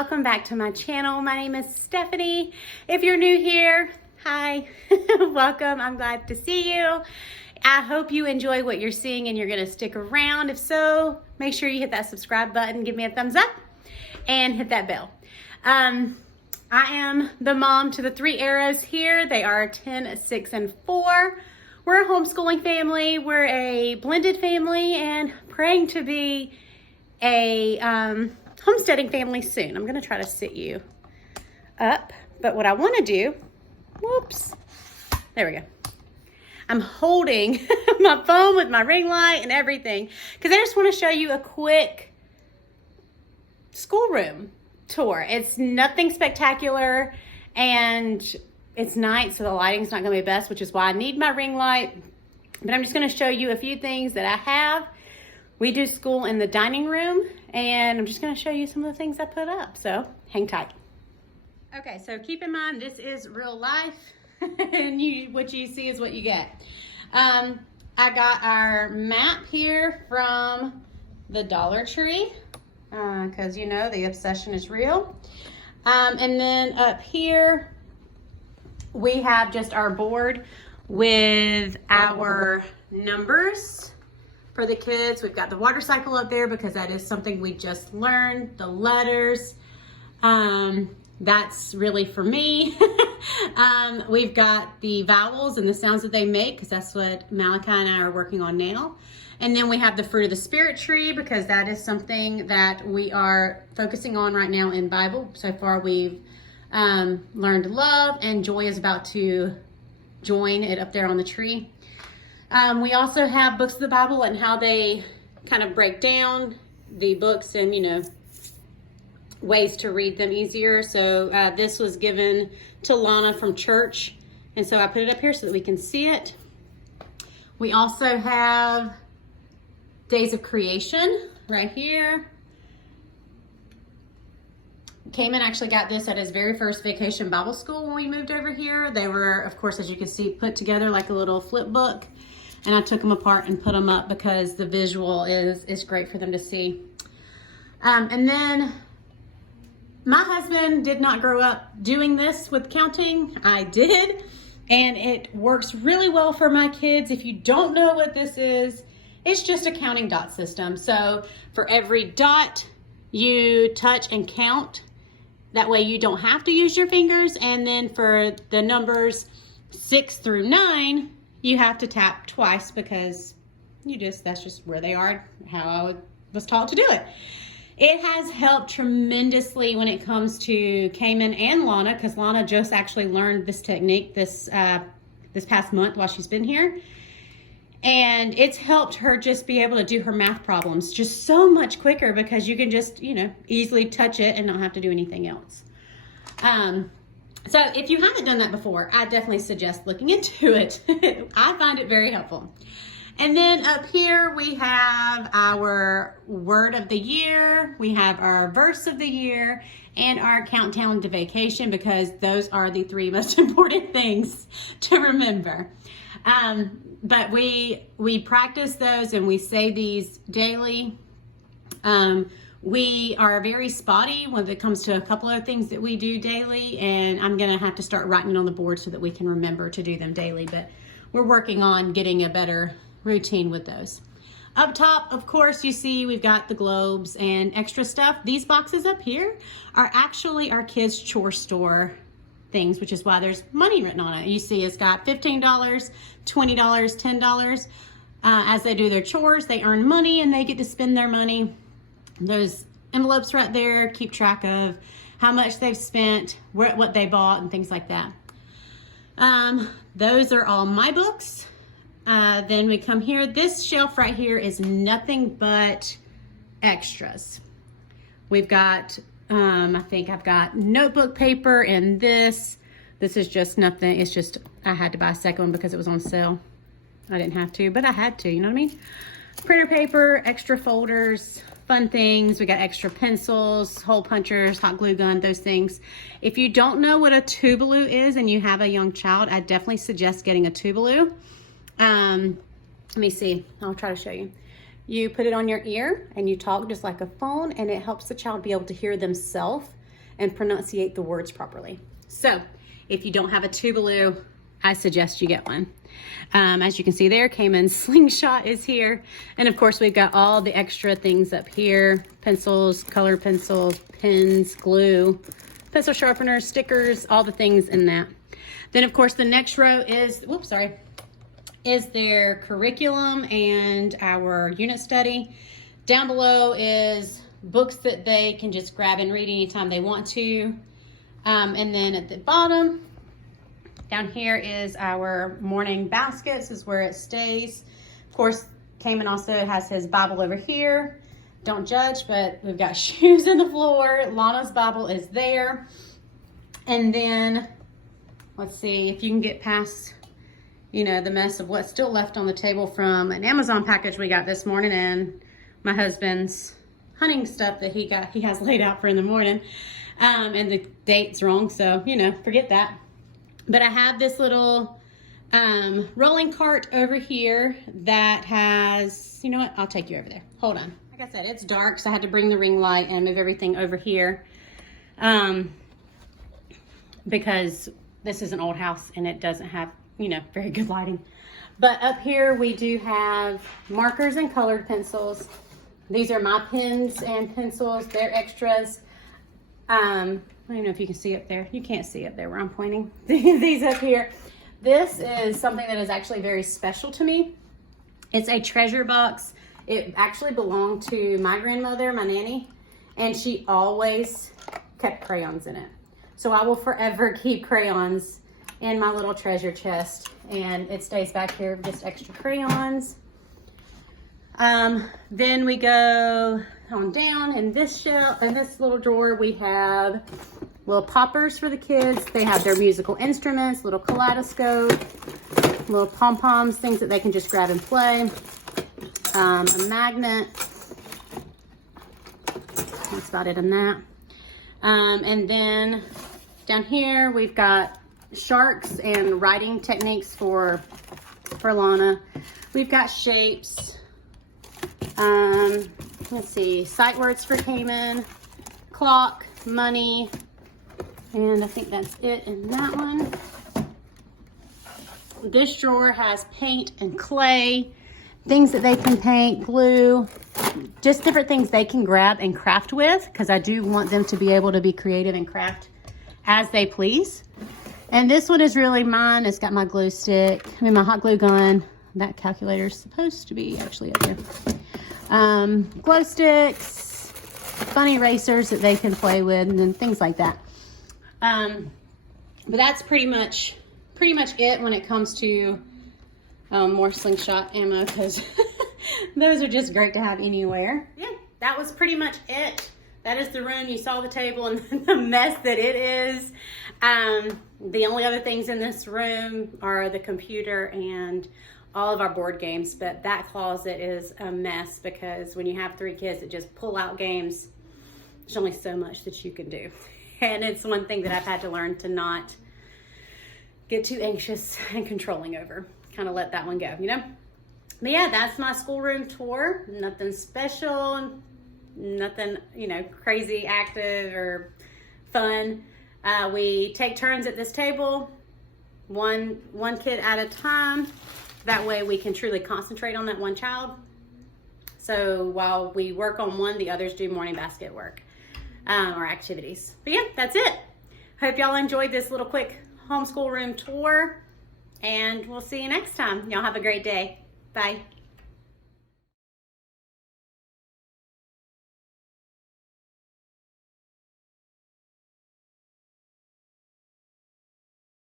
welcome back to my channel. My name is Stephanie. If you're new here, hi, welcome. I'm glad to see you. I hope you enjoy what you're seeing and you're gonna stick around. If so, make sure you hit that subscribe button, give me a thumbs up, and hit that bell. I am the mom to the 3 arrows here. They are 10, 6, and 4. We're a homeschooling family. We're a blended family and praying to be a homesteading family soon. I'm gonna try to sit you up, but what I wanna do, whoops, there we go. I'm holding my phone with my ring light and everything because I just wanna show you a quick schoolroom tour. It's nothing spectacular and it's night, so the lighting's not gonna be best, which is why I need my ring light. But I'm just gonna show you a few things that I have. We do school in the dining room, and I'm just gonna show you some of the things I put up, so hang tight. Okay, so keep in mind, this is real life, and what you see is what you get. I got our map here from the Dollar Tree, because you know the obsession is real. And then up here, we have just our board with our numbers for the kids. We've got the water cycle up there because that is something we just learned. The letters, that's really for me. We've got the vowels and the sounds that they make because that's what Malachi and I are working on now. And then we have the fruit of the spirit tree because that is something that we are focusing on right now in Bible. So far we've learned love, and joy is about to join it up there on the tree. We also have books of the Bible and how they kind of break down the books and, you know, ways to read them easier. So this was given to Lana from church, and so I put it up here so that we can see it. We also have Days of Creation right here. Cayman actually got this at his very first vacation Bible school when we moved over here. They were, of course, as you can see, put together like a little flip book. And I took them apart and put them up because the visual is great for them to see. And then my husband did not grow up doing this with counting. I did. And it works really well for my kids. If you don't know what this is, it's just a counting dot system. So for every dot you touch and count, that way you don't have to use your fingers. And then for the numbers 6 through 9, you have to tap twice because that's just where they are, how I was taught to do it. It has helped tremendously when it comes to Cayman and Lana, because Lana just actually learned this technique this past month while she's been here. And it's helped her just be able to do her math problems just so much quicker because you can just, you know, easily touch it and not have to do anything else. So if you haven't done that before, I definitely suggest looking into it. I find it very helpful. And then up here we have our word of the year, we have our verse of the year, and our countdown to vacation, because those are the 3 most important things to remember. But we practice those and we say these daily. We are very spotty when it comes to a couple of things that we do daily, and I'm gonna have to start writing on the board so that we can remember to do them daily, but we're working on getting a better routine with those. Up top, of course, you see we've got the globes and extra stuff. These boxes up here are actually our kids' chore store things, which is why there's money written on it. You see it's got $15, $20, $10. As they do their chores, they earn money and they get to spend their money. Those envelopes right there keep track of how much they've spent, what they bought, and things like that. Those are all my books. Then we come here. This shelf right here is nothing but extras. We've got, I think I've got notebook paper, and this is just nothing. It's just, I had to buy a second one because it was on sale. I didn't have to, but I had to, you know what I mean? Printer paper, extra folders, fun things. We got extra pencils, hole punchers, hot glue gun, those things. If you don't know what a Tubaloo is and you have a young child, I definitely suggest getting a Tubaloo. Let me see, I'll try to show you. You put it on your ear and you talk just like a phone, and it helps the child be able to hear themselves and pronunciate the words properly. So if you don't have a Tubaloo, I suggest you get one. As you can see there, Cayman's slingshot is here. And of course, we've got all the extra things up here: pencils, color pencils, pens, glue, pencil sharpeners, stickers, all the things in that. Then of course, the next row is, is their curriculum and our unit study. Down below is books that they can just grab and read anytime they want to. And then at the bottom, down here is our morning baskets. This is where it stays. Of course, Cayman also has his Bible over here. Don't judge, but we've got shoes in the floor. Lana's Bible is there. And then, let's see if you can get past, you know, the mess of what's still left on the table from an Amazon package we got this morning, and my husband's hunting stuff that he has laid out for in the morning. And the date's wrong, so, you know, forget that. But I have this little rolling cart over here that has, you know what, I'll take you over there. Hold on. Like I said, it's dark, so I had to bring the ring light and move everything over here. Because this is an old house and it doesn't have, you know, very good lighting. But up here we do have markers and colored pencils. These are my pens and pencils. They're extras. I don't even know if you can see up there. You can't see up there where I'm pointing. These up here. This is something that is actually very special to me. It's a treasure box. It actually belonged to my grandmother, my nanny, and she always kept crayons in it. So I will forever keep crayons in my little treasure chest, and it stays back here with just extra crayons. Then we go on down in this shelf, in this little drawer, we have little poppers for the kids. They have their musical instruments, little kaleidoscope, little pom-poms, things that they can just grab and play. A magnet. That's about it in that. And then down here, we've got sharks and writing techniques for Lana. We've got shapes. Let's see, sight words for Cayman, clock, money, and I think that's it in that one. This drawer has paint and clay, things that they can paint, glue, just different things they can grab and craft with, because I do want them to be able to be creative and craft as they please. And this one is really mine. It's got my glue stick, my hot glue gun. That calculator is supposed to be actually up here. Glow sticks, fun erasers that they can play with, and then things like that. But that's pretty much it when it comes to more slingshot ammo, because those are just great to have anywhere. Yeah, that was pretty much it. That is the room. You saw the table and the mess that it is. The only other things in this room are the computer and all of our board games, but that closet is a mess because when you have 3 kids that just pull out games, there's only so much that you can do. And it's one thing that I've had to learn to not get too anxious and controlling over. Kind of let that one go, you know? But yeah, that's my schoolroom tour. Nothing special, nothing, you know, crazy active or fun. We take turns at this table, one kid at a time. That way we can truly concentrate on that one child. So while we work on one, the others do morning basket work or activities. But yeah, that's it. Hope y'all enjoyed this little quick homeschool room tour, and we'll see you next time. Y'all have a great day. Bye.